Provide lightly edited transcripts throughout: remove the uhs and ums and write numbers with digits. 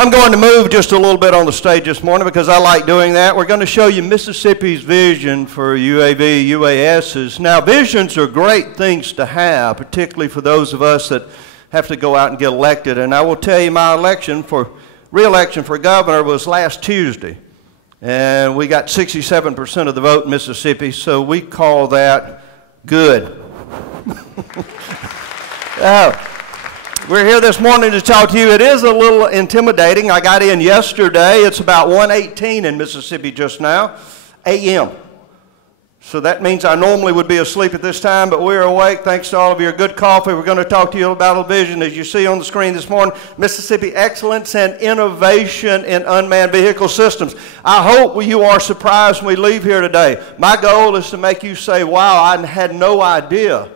I'm going to move just a little bit on the stage this morning because I like doing that. We're going to show you Mississippi's vision for UAV, UASs. Now, visions are great things to have, particularly for those of us that have to go out and get elected. And I will tell you, my re-election for governor was last Tuesday. And we got 67% of the vote in Mississippi, so we call that good. We're here this morning to talk to you. It is a little intimidating. I got in yesterday. It's about 1:18 in Mississippi just now, a.m. So that means I normally would be asleep at this time, but we're awake thanks to all of your good coffee. We're going to talk to you about a vision, as you see on the screen this morning, Mississippi Excellence and Innovation in Unmanned Vehicle Systems. I hope you are surprised when we leave here today. My goal is to make you say, wow, I had no idea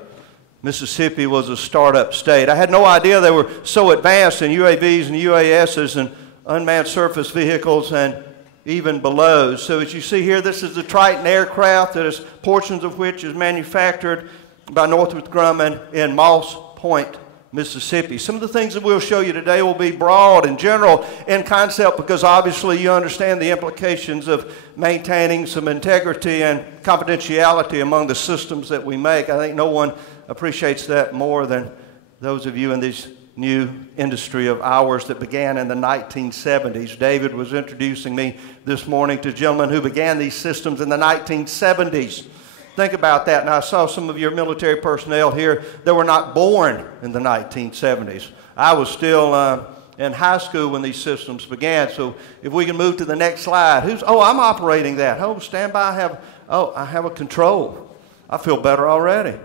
Mississippi was a startup state. I had no idea they were so advanced in UAVs and UASs and unmanned surface vehicles and even below. So as you see here, this is the Triton aircraft, that is portions of which is manufactured by Northrop Grumman in Moss Point, Mississippi. Some of the things that we'll show you today will be broad and general in concept because obviously you understand the implications of maintaining some integrity and confidentiality among the systems that we make. I think no one appreciates that more than those of you in this new industry of ours that began in the 1970s. David was introducing me this morning to gentlemen who began these systems in the 1970s. Think about that. Now, I saw some of your military personnel here that were not born in the 1970s. I was still in high school when these systems began. So if we can move to the next slide. I'm operating that. Oh, stand by. I have a control. I feel better already.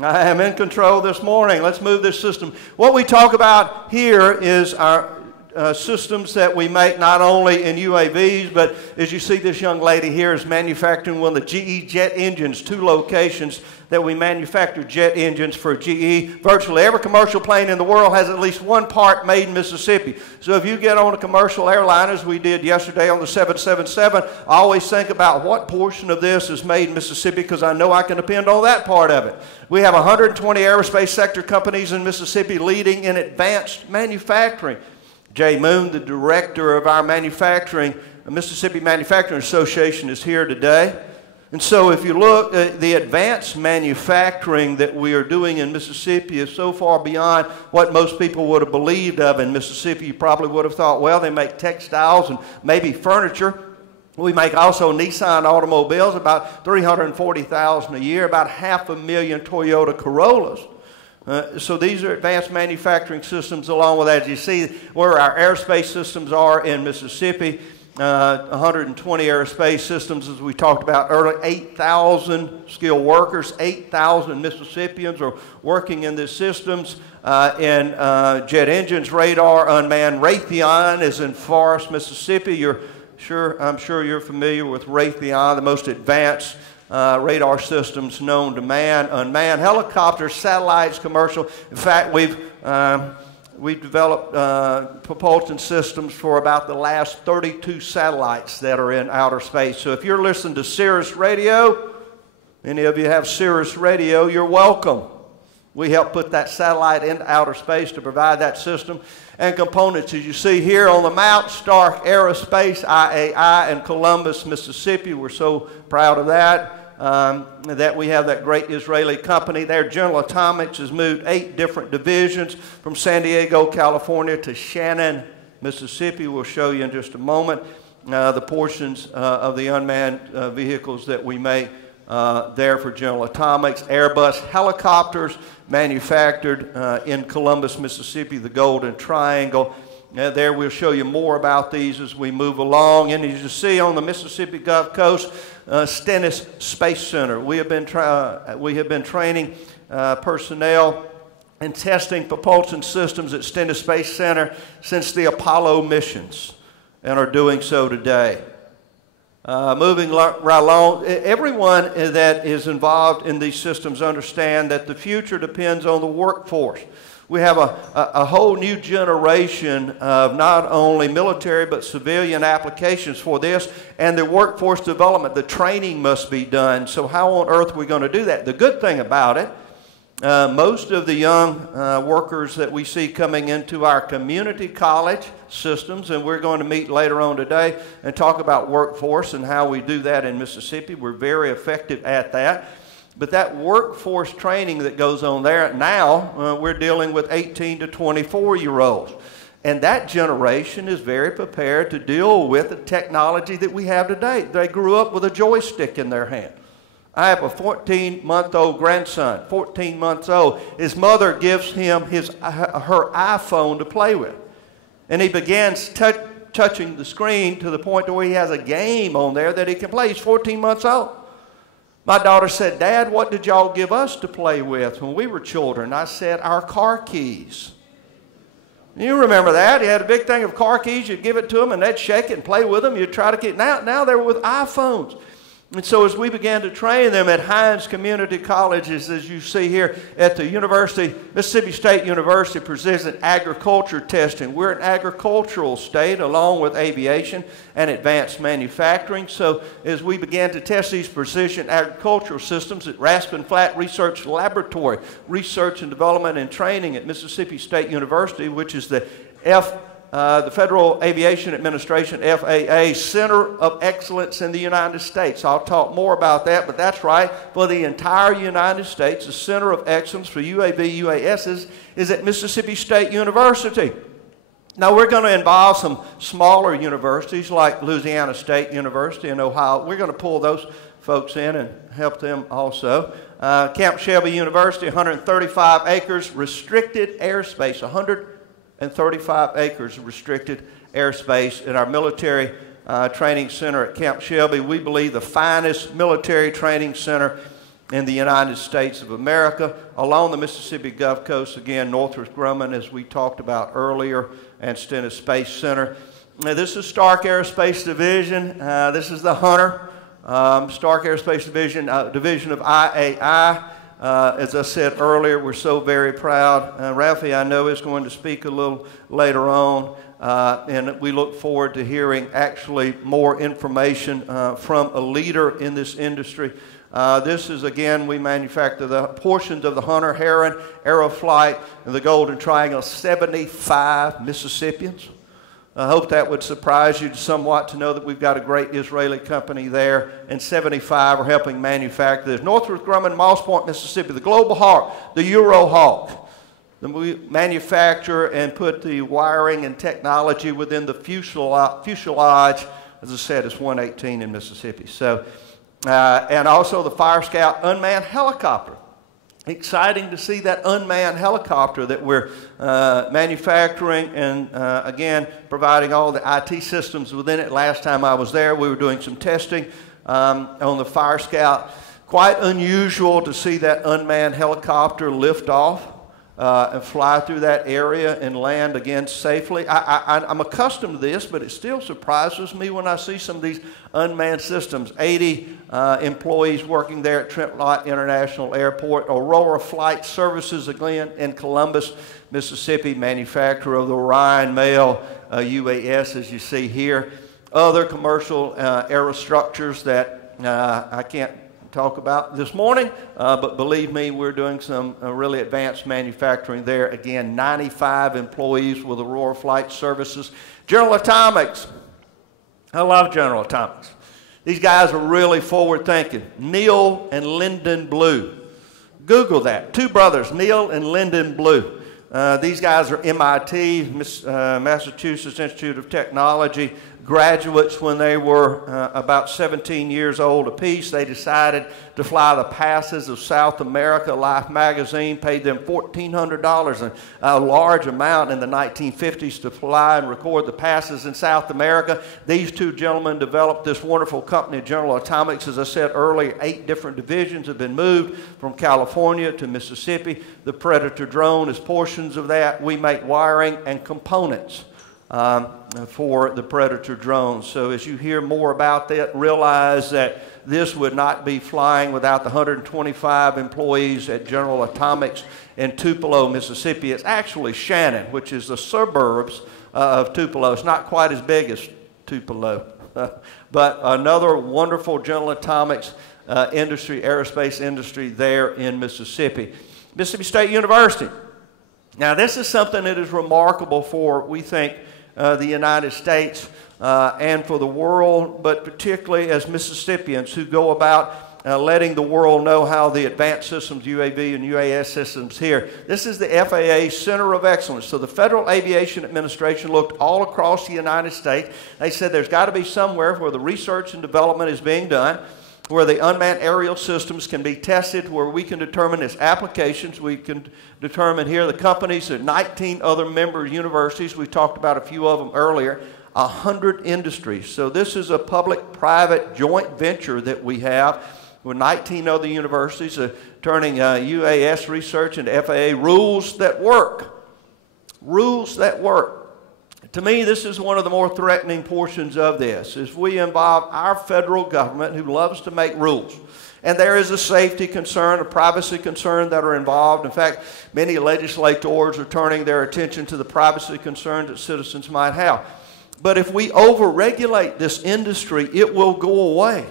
I am in control this morning. Let's move this system. What we talk about here is our systems that we make not only in UAVs, but as you see, this young lady here is manufacturing one of the GE jet engines, 2 locations that we manufacture jet engines for GE. Virtually every commercial plane in the world has at least one part made in Mississippi. So if you get on a commercial airline, as we did yesterday on the 777, I always think about what portion of this is made in Mississippi because I know I can depend on that part of it. We have 120 aerospace sector companies in Mississippi leading in advanced manufacturing. Jay Moon, the director of our manufacturing, the Mississippi Manufacturing Association, is here today. And so if you look, the advanced manufacturing that we are doing in Mississippi is so far beyond what most people would have believed of in Mississippi. You probably would have thought, well, they make textiles and maybe furniture. We make also Nissan automobiles, about 340,000 a year, about 500,000 Toyota Corollas. So these are advanced manufacturing systems along with that. As you see where our aerospace systems are in Mississippi, 120 aerospace systems, as we talked about earlier, 8,000 skilled workers, 8,000 Mississippians are working in these systems. In jet engines, radar, unmanned. Raytheon is in Forest, Mississippi. I'm sure you're familiar with Raytheon, the most advanced radar systems known to man, unmanned helicopters, satellites, commercial. In fact, we've developed propulsion systems for about the last 32 satellites that are in outer space. So if you're listening to Sirius Radio, any of you have Sirius Radio, you're welcome. We help put that satellite into outer space to provide that system and components. As you see here on the map, Stark Aerospace, IAI in Columbus, Mississippi. We're so proud of that. That we have that great Israeli company there. General Atomics has moved 8 different divisions from San Diego, California to Shannon, Mississippi. We'll show you in just a moment the portions of the unmanned vehicles that we make there for General Atomics. Airbus helicopters manufactured in Columbus, Mississippi, the Golden Triangle. There we'll show you more about these as we move along. And as you see on the Mississippi Gulf Coast, Stennis Space Center. We have been training personnel and testing propulsion systems at Stennis Space Center since the Apollo missions and are doing so today. Moving right along, everyone that is involved in these systems understand that the future depends on the workforce. We have a whole new generation of not only military but civilian applications for this, and the workforce development, the training must be done. So how on earth are we going to do that? The good thing about it Most of the young workers that we see coming into our community college systems, and we're going to meet later on today and talk about workforce and how we do that in Mississippi. We're very effective at that. But that workforce training that goes on there, now we're dealing with 18 to 24-year-olds. And that generation is very prepared to deal with the technology that we have today. They grew up with a joystick in their hand. I have a 14-month-old grandson, 14 months old. His mother gives him her iPhone to play with. And he begins touching the screen to the point to where he has a game on there that he can play. He's 14 months old. My daughter said, "Dad, what did y'all give us to play with when we were children?" I said, "Our car keys." You remember that. You had a big thing of car keys. You'd give it to them, and they'd shake it and play with them. You'd try to get... Now they're with iPhones. And so as we began to train them at Hines Community Colleges, as you see here at the University, Mississippi State University Precision Agriculture Testing. We're an agricultural state along with aviation and advanced manufacturing. So as we began to test these precision agricultural systems at Raspin Flat Research Laboratory, Research and Development and Training at Mississippi State University, which is the Federal Aviation Administration, FAA, Center of Excellence in the United States. I'll talk more about that, but that's right. For the entire United States, the Center of Excellence for UAV-UAS is at Mississippi State University. Now, we're going to involve some smaller universities like Louisiana State University in Ohio. We're going to pull those folks in and help them also. Camp Shelby University, 135 acres, restricted airspace, 135 acres of restricted airspace in our military training center at Camp Shelby. We believe the finest military training center in the United States of America. Along the Mississippi Gulf Coast, again, Northrop Grumman, as we talked about earlier, and Stennis Space Center. Now, this is Stark Aerospace Division. This is the Hunter. Stark Aerospace Division, division of IAI. As I said earlier, we're so very proud. Ralphie, I know, is going to speak a little later on, and we look forward to hearing actually more information from a leader in this industry. This is, again, we manufacture the portions of the Hunter, Heron, Aeroflight, and the Golden Triangle, 75 Mississippians. I hope that would surprise you somewhat to know that we've got a great Israeli company there, and 75 are helping manufacture this. Northrop Grumman, Moss Point, Mississippi, the Global Hawk, the Euro Hawk. Then we manufacture and put the wiring and technology within the fuselage. As I said, it's 118 in Mississippi. So, and also the Fire Scout unmanned helicopter. Exciting to see that unmanned helicopter that we're manufacturing and, again, providing all the IT systems within it. Last time I was there, we were doing some testing on the Fire Scout. Quite unusual to see that unmanned helicopter lift off and fly through that area and land again safely. I'm accustomed to this, but it still surprises me when I see some of these unmanned systems. 80 employees working there at Trent Lott International Airport. Aurora Flight Services, again, in Columbus, Mississippi, manufacturer of the Orion Mail UAS, as you see here. Other commercial aerostructures that I can't talk about this morning, but believe me, we're doing some really advanced manufacturing there. Again, 95 employees with Aurora Flight Services. General Atomics. I love General Atomics. These guys are really forward-thinking. Neil and Lyndon Blue. Google that. Two brothers, Neil and Lyndon Blue. These guys are MIT, Massachusetts Institute of Technology graduates. When they were about 17 years old apiece, they decided to fly the passes of South America. Life magazine paid them $1,400, and a large amount in the 1950s, to fly and record the passes in South America. These two gentlemen developed this wonderful company, General Atomics. As I said earlier, 8 different divisions have been moved from California to Mississippi. The Predator drone is portions of that. We make wiring and components for the Predator drones. So as you hear more about that, realize that this would not be flying without the 125 employees at General Atomics in Tupelo, Mississippi. It's actually Shannon, which is the suburbs of Tupelo. It's not quite as big as Tupelo, but another wonderful General Atomics industry, aerospace industry there in Mississippi. Mississippi State University. Now, this is something that is remarkable for, we think, the United States and for the world, but particularly as Mississippians who go about letting the world know how the advanced systems, UAV and UAS systems here. This is the FAA Center of Excellence. So the Federal Aviation Administration looked all across the United States. They said there's got to be somewhere where the research and development is being done, where the unmanned aerial systems can be tested, where we can determine its applications. We can determine here the companies at 19 other member universities. We talked about a few of them earlier. 100 industries. So this is a public-private joint venture that we have with 19 other universities turning UAS research into FAA rules that work. Rules that work. To me, this is one of the more threatening portions of this, is we involve our federal government who loves to make rules. And there is a safety concern, a privacy concern that are involved. In fact, many legislators are turning their attention to the privacy concerns that citizens might have. But if we over-regulate this industry, it will go away.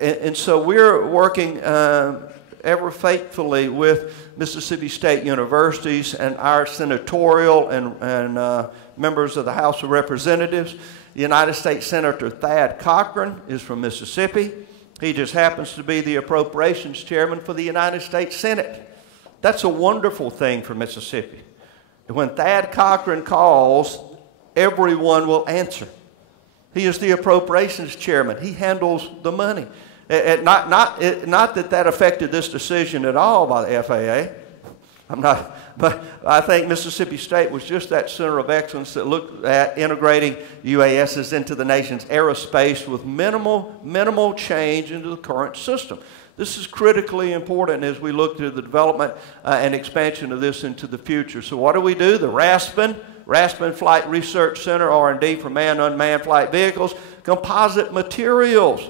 And so we're working ever faithfully with Mississippi State Universities and our senatorial and members of the House of Representatives. The United States Senator Thad Cochran is from Mississippi. He just happens to be the appropriations chairman for the United States Senate. That's a wonderful thing for Mississippi. When Thad Cochran calls, everyone will answer. He is the appropriations chairman. He handles the money. Not that that affected this decision at all by the FAA. But I think Mississippi State was just that center of excellence that looked at integrating UASs into the nation's aerospace with minimal change into the current system. This is critically important as we look to the development and expansion of this into the future. So what do? The Raspin Flight Research Center, R&D for manned, unmanned flight vehicles, composite materials.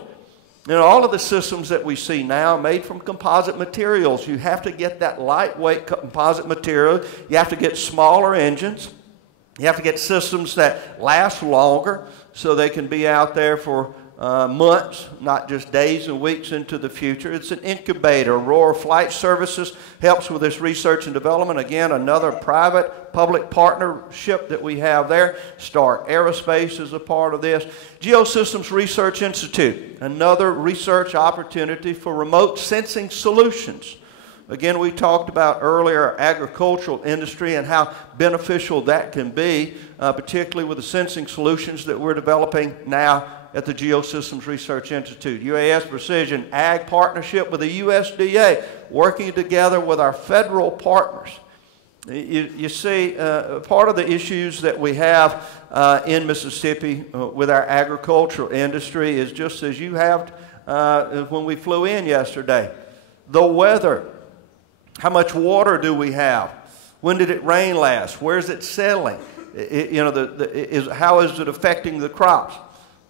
You know, all of the systems that we see now are made from composite materials. You have to get that lightweight composite material. You have to get smaller engines. You have to get systems that last longer so they can be out there for months, not just days and weeks into the future. It's an incubator. Aurora Flight Services helps with this research and development. Again, another private-public partnership that we have there. Stark Aerospace is a part of this. Geosystems Research Institute, another research opportunity for remote sensing solutions. Again, we talked about earlier agricultural industry and how beneficial that can be, particularly with the sensing solutions that we're developing now at the Geosystems Research Institute. UAS Precision Ag Partnership with the USDA, working together with our federal partners. You see, part of the issues that we have in Mississippi with our agricultural industry is just as you have when we flew in yesterday. The weather. How much water do we have? When did it rain last? Where is it settling? How is it affecting the crops?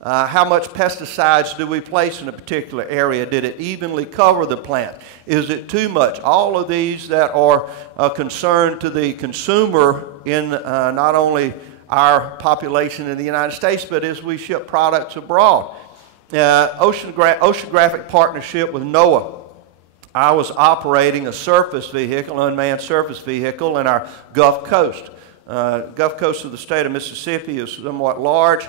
How much pesticides do we place in a particular area? Did it evenly cover the plant? Is it too much? All of these that are a concern to the consumer in not only our population in the United States, but as we ship products abroad. Oceanographic Partnership with NOAA. I was operating a surface vehicle, unmanned surface vehicle, in our Gulf Coast. Gulf Coast of the state of Mississippi is somewhat large.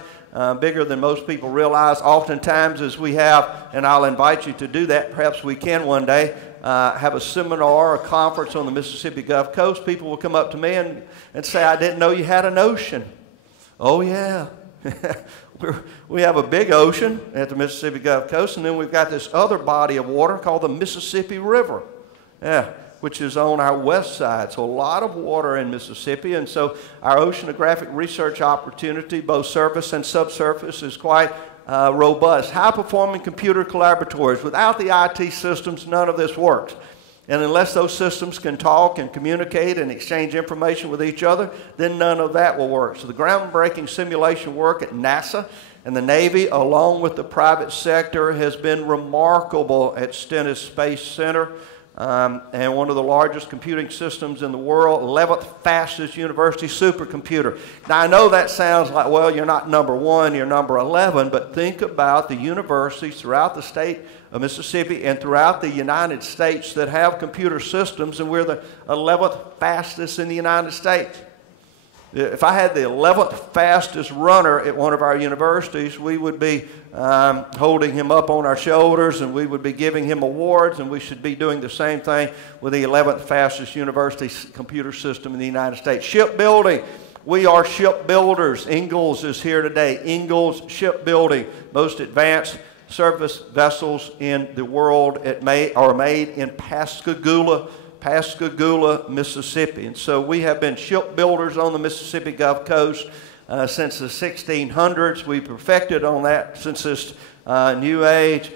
Bigger than most people realize. Oftentimes as we have, and I'll invite you to do that, perhaps we can one day, have a seminar or a conference on the Mississippi Gulf Coast. People will come up to me and say, I didn't know you had an ocean. Oh yeah. We have a big ocean at the Mississippi Gulf Coast, and then we've got this other body of water called the Mississippi River. Yeah. Which is on our west side. So a lot of water in Mississippi, and so our oceanographic research opportunity, both surface and subsurface, is quite robust. High-performing computer collaboratories. Without the IT systems, none of this works. And unless those systems can talk and communicate and exchange information with each other, then none of that will work. So the groundbreaking simulation work at NASA and the Navy, along with the private sector, has been remarkable at Stennis Space Center. and one of the largest computing systems in the world, 11th fastest university supercomputer. Now, I know that sounds like, well, you're not number 1, you're number 11, but think about the universities throughout the state of Mississippi and throughout the United States that have computer systems, and we're the 11th fastest in the United States. If I had the 11th fastest runner at one of our universities, we would be holding him up on our shoulders, and we would be giving him awards, and we should be doing the same thing with the 11th fastest university computer system in the United States. Shipbuilding. We are shipbuilders. Ingalls is here today. Ingalls Shipbuilding, most advanced surface vessels in the world are made in Pascagoula, Mississippi. And so we have been shipbuilders on the Mississippi Gulf Coast since the 1600s. We perfected on that since this new age,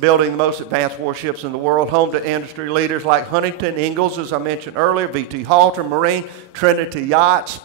building the most advanced warships in the world, home to industry leaders like Huntington Ingalls, as I mentioned earlier, V.T. Halter Marine, Trinity Yachts,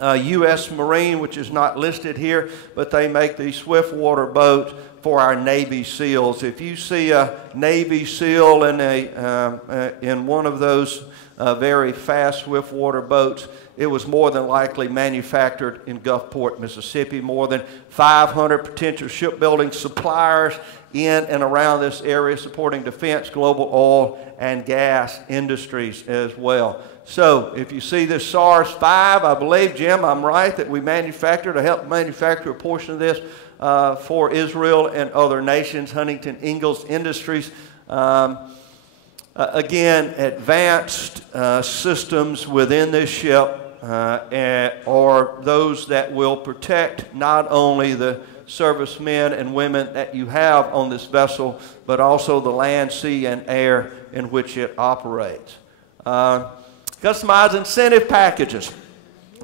U.S. Marine, which is not listed here, but they make the swiftwater boat for our Navy SEALs. If you see a Navy SEAL in one of those very fast swiftwater boats, it was more than likely manufactured in Gulfport, Mississippi. More than 500 potential shipbuilding suppliers in and around this area supporting defense, global oil, and gas industries as well. So if you see this SARS-5, I believe, Jim, I'm right, that we manufactured or helped manufacture a portion of this for Israel and other nations, Huntington Ingalls Industries. Again, advanced systems within this ship are those that will protect not only the servicemen and women that you have on this vessel, but also the land, sea, and air in which it operates. Customized incentive packages.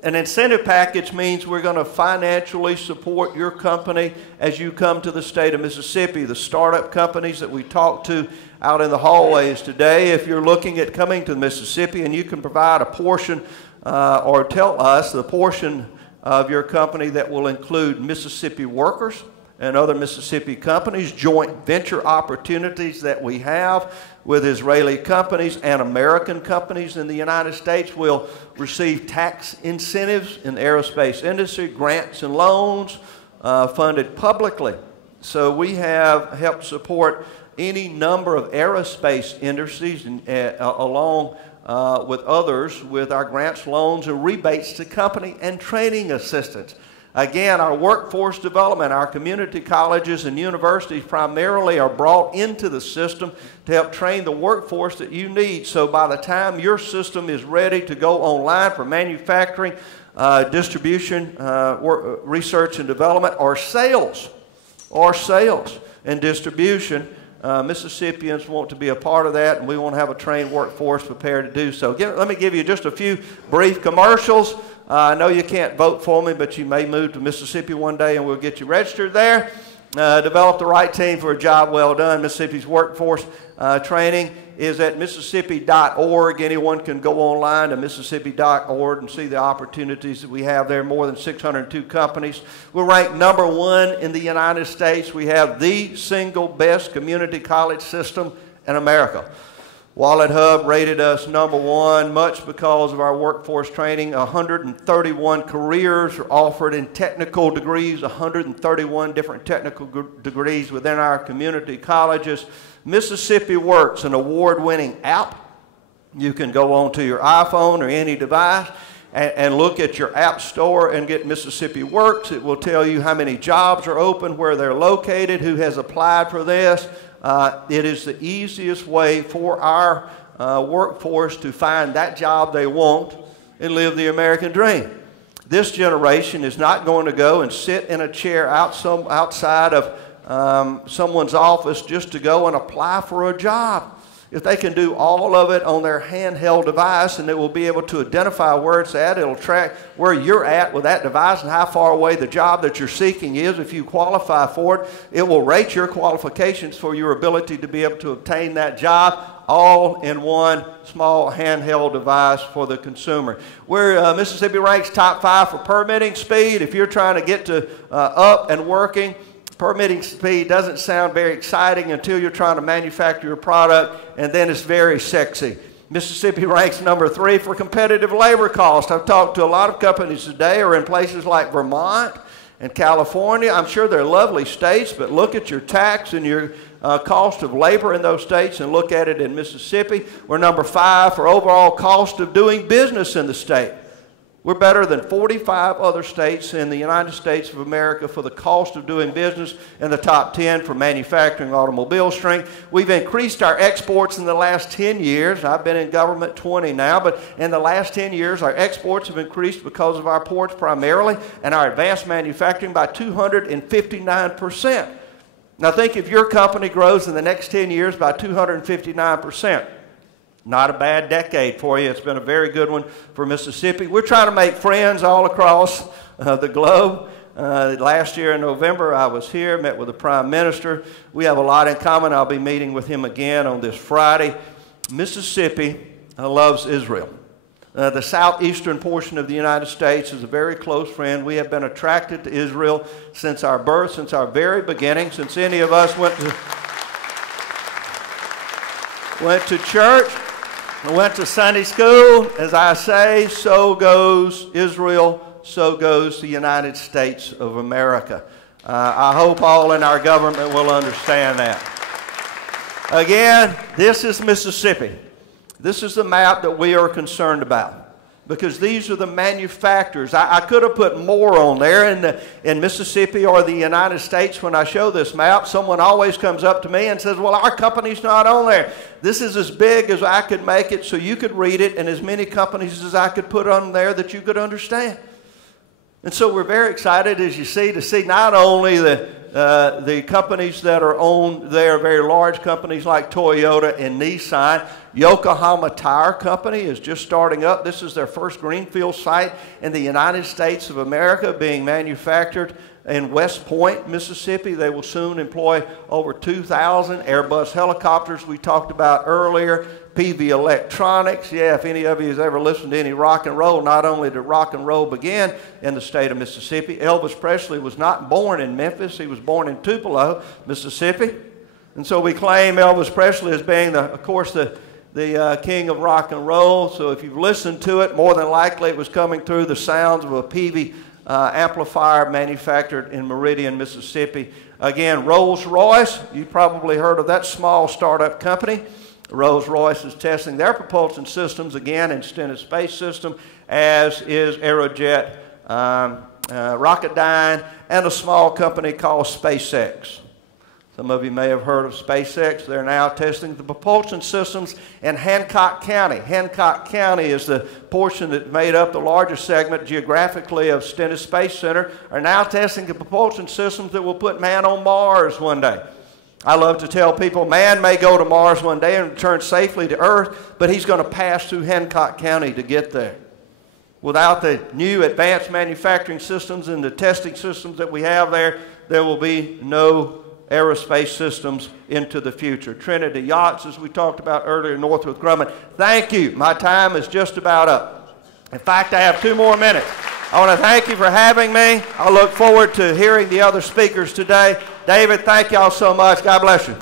An incentive package means we're going to financially support your company as you come to the state of Mississippi. The startup companies that we talked to out in the hallways today, if you're looking at coming to Mississippi and you can provide a portion or tell us the portion of your company that will include Mississippi workers and other Mississippi companies, joint venture opportunities that we have with Israeli companies and American companies in the United States will receive tax incentives in the aerospace industry, grants and loans funded publicly. So we have helped support any number of aerospace industries along with others with our grants, loans, and rebates to company and training assistance. Again, our workforce development, our community colleges and universities primarily are brought into the system to help train the workforce that you need. So by the time your system is ready to go online for manufacturing, distribution, research and development, or sales and distribution, Mississippians want to be a part of that, and we want to have a trained workforce prepared to do so. Let me give you just a few brief commercials. I know you can't vote for me, but you may move to Mississippi one day and we'll get you registered there. Develop the right team for a job well done. Mississippi's workforce training is at Mississippi.org. Anyone can go online to Mississippi.org and see the opportunities that we have there. More than 602 companies. We're ranked #1 in the United States. We have the single best community college system in America. Wallet Hub rated us #1, much because of our workforce training. 131 careers are offered in technical degrees, 131 different technical degrees within our community colleges. Mississippi Works, an award-winning app. You can go onto your iPhone or any device and look at your app store and get Mississippi Works. It will tell you how many jobs are open, where they're located, who has applied for this. It is the easiest way for our workforce to find that job they want and live the American dream. This generation is not going to go and sit in a chair outside of someone's office just to go and apply for a job. If they can do all of it on their handheld device, and it will be able to identify where it's at, it'll track where you're at with that device and how far away the job that you're seeking is. If you qualify for it, it will rate your qualifications for your ability to be able to obtain that job, all in one small handheld device for the consumer. Where Mississippi ranks top 5 for permitting speed. If you're trying to get to up and working Permitting speed doesn't sound very exciting until you're trying to manufacture your product, and then it's very sexy. Mississippi ranks number 3 for competitive labor cost. I've talked to a lot of companies today who are in places like Vermont and California. I'm sure they're lovely states, but look at your tax and your cost of labor in those states and look at it in Mississippi. We're number 5 for overall cost of doing business in the state. We're better than 45 other states in the United States of America for the cost of doing business, in the top 10 for manufacturing automobile strength. We've increased our exports in the last 10 years. I've been in government 20 now, but in the last 10 years, our exports have increased because of our ports primarily, and our advanced manufacturing by 259%. Now think if your company grows in the next 10 years by 259%. Not a bad decade for you. It's been a very good one for Mississippi. We're trying to make friends all across the globe. Last year in November, I was here, met with the Prime Minister. We have a lot in common. I'll be meeting with him again on this Friday. Mississippi loves Israel. The southeastern portion of the United States is a very close friend. We have been attracted to Israel since our birth, since our very beginning, since any of us went to church. I went to Sunday school. As I say, so goes Israel, so goes the United States of America. I hope all in our government will understand that. Again, this is Mississippi. This is the map that we are concerned about, because these are the manufacturers. I could have put more on there in Mississippi or the United States. When I show this map, someone always comes up to me and says, well, our company's not on there. This is as big as I could make it so you could read it, and as many companies as I could put on there that you could understand. And so we're very excited, as you see, to see not only the companies that are owned there, very large companies like Toyota and Nissan. Yokohama Tire Company is just starting up. This is their first greenfield site in the United States of America, being manufactured in West Point, Mississippi. They will soon employ over 2,000 Airbus helicopters we talked about earlier. PV Electronics. Yeah, if any of you has ever listened to any rock and roll, not only did rock and roll begin in the state of Mississippi, Elvis Presley was not born in Memphis. He was born in Tupelo, Mississippi. And so we claim Elvis Presley as being, of course, the king of rock and roll. So if you've listened to it, more than likely it was coming through the sounds of a PV amplifier manufactured in Meridian, Mississippi. Again, Rolls-Royce, you probably heard of that small startup company. Rolls-Royce is testing their propulsion systems again in Stennis Space System, as is Aerojet, Rocketdyne, and a small company called SpaceX. Some of you may have heard of SpaceX. They're now testing the propulsion systems in Hancock County. Hancock County is the portion that made up the largest segment geographically of Stennis Space Center, are now testing the propulsion systems that will put man on Mars one day. I love to tell people man may go to Mars one day and return safely to Earth, but he's going to pass through Hancock County to get there. Without the new advanced manufacturing systems and the testing systems that we have there, there will be no aerospace systems into the future. Trinity Yachts, as we talked about earlier, Northrop Grumman. Thank you. My time is just about up. In fact, I have 2 more minutes. I want to thank you for having me. I look forward to hearing the other speakers today. David, thank y'all so much. God bless you.